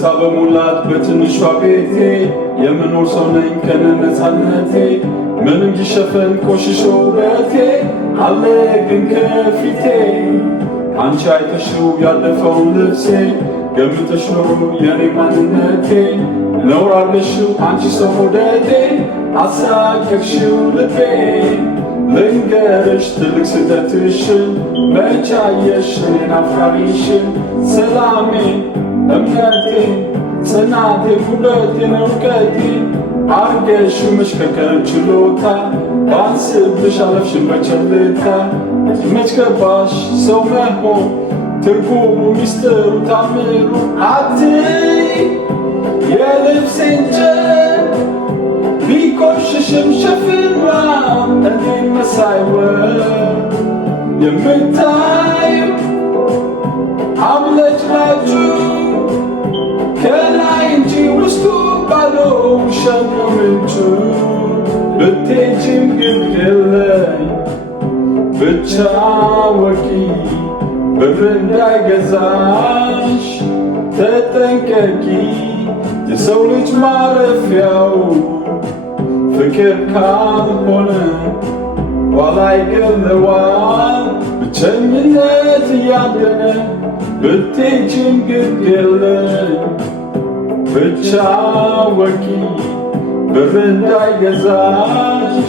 ደስታ በሞላት በትንሿ ቤቴ የምኖር ሰው ነኝ ከነነፃነቴ ምንም ይሸፈን ቆሽሾ ውበቴ አለ ግን ከፊቴ አንቺ አይተሽው ያለፈውን ልብሴ ገምተሽ ኖሮ የኔ ማንነቴ ነውር አለሽው አንቺ ሰው መውደዴ አሳቀቅሽው ልቤ ልንገርሽ ትልቅ ስህተትሽን መች አየሽ እኔን አፍቃሪሽን ሰላሜ እምነቴ ጽናቴ ውበቴን እውቀቴ አርገሽው መሽከርከር ችሎታ ባንስብሽ አለፍሽን በቸልታ መች ገባሽ ሰው መሆን ትርጉሙ ሚስጥሩ ታምሩ አትይ የልብሴን ጨርቅ ቢቆሽሽም ሸፍኗል እኔ መሳይወር የምታየው አብለጭላጩ ከላይ እንጂ ውስጡ ባዶ ውሸት ነው ምንጩ ብትሄጂም ግድ የለኝ ብቻ ወቂ ብር እንዳይገዛሽ ተጠንቀቂ የሰው ልጅ ማረፊያው ፍቅር ካልሆነ ኋላ ይገለዋል ብቸኝነት እያደነ ብትሄጂም ግድ የለኝ ብቻ ወቂ ብር እንዳይገዛሽ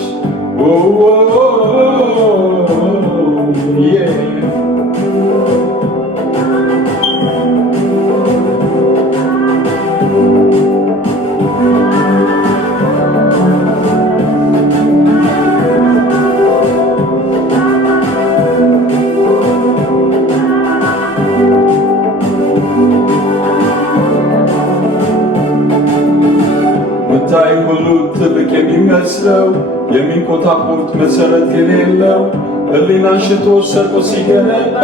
ምታይ ሁሉ ትልቅ የሚመስለው የሚንኮታኮት መሰረት የሌለው ሕሊናን ሽቶ ሰርቆ ሲገነባ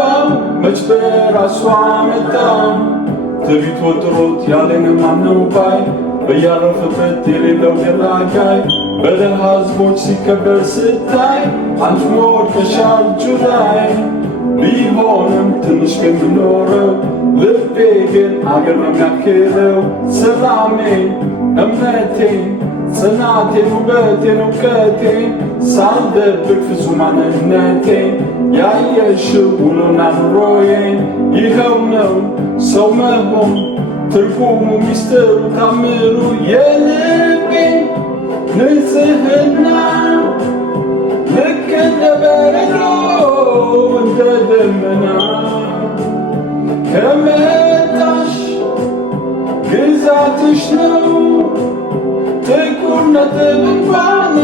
መች በራሱ አመጣው ትዕቢት ወጥሮት ያለንን ማነው ባይ በያረፈበት የሌለው ገላጋይ በደሃ ሕዝቦች ሲከበር ስታይ አንቺ ወድቀሻል እጁ ላይ ቢሆንም ትንሽ ከምኖረው ልቤ ግን አገር ነው የሚያክለው ሰላሜ እምነቴ ጽናቴ ውበቴን እውቀቴ ሳልደብቅ ፍጹም ማንነቴ ያየሽው ውሎና ኑሮዬን ይኸው ነው ሰው መሆን ትርጉሙ ሚስጥሩ ታምሩ የልቤ ንጽሕና ልክ እንደ በረዶ እንደ ደመና ከመጣሽ ግዛትሽ ነው ጥቁር ነጥብ እንኳን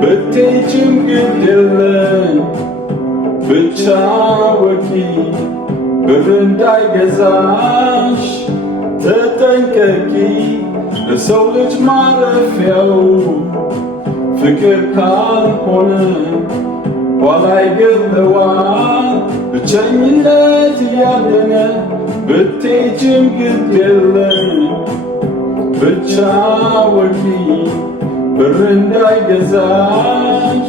ብትሄጂም ግድ የለኝ ብቻ ወቂ ብር እንዳይገዛሽ ተጠንቀቂ ለሰው ልጅ ማረፊያው ፍቅር ካልሆነ ኋላ ይገለዋል ብቸኝነት እያደነ ብትሄጂም ግድ የለኝ ብቻ ወቂ ብር እንዳይገዛሽ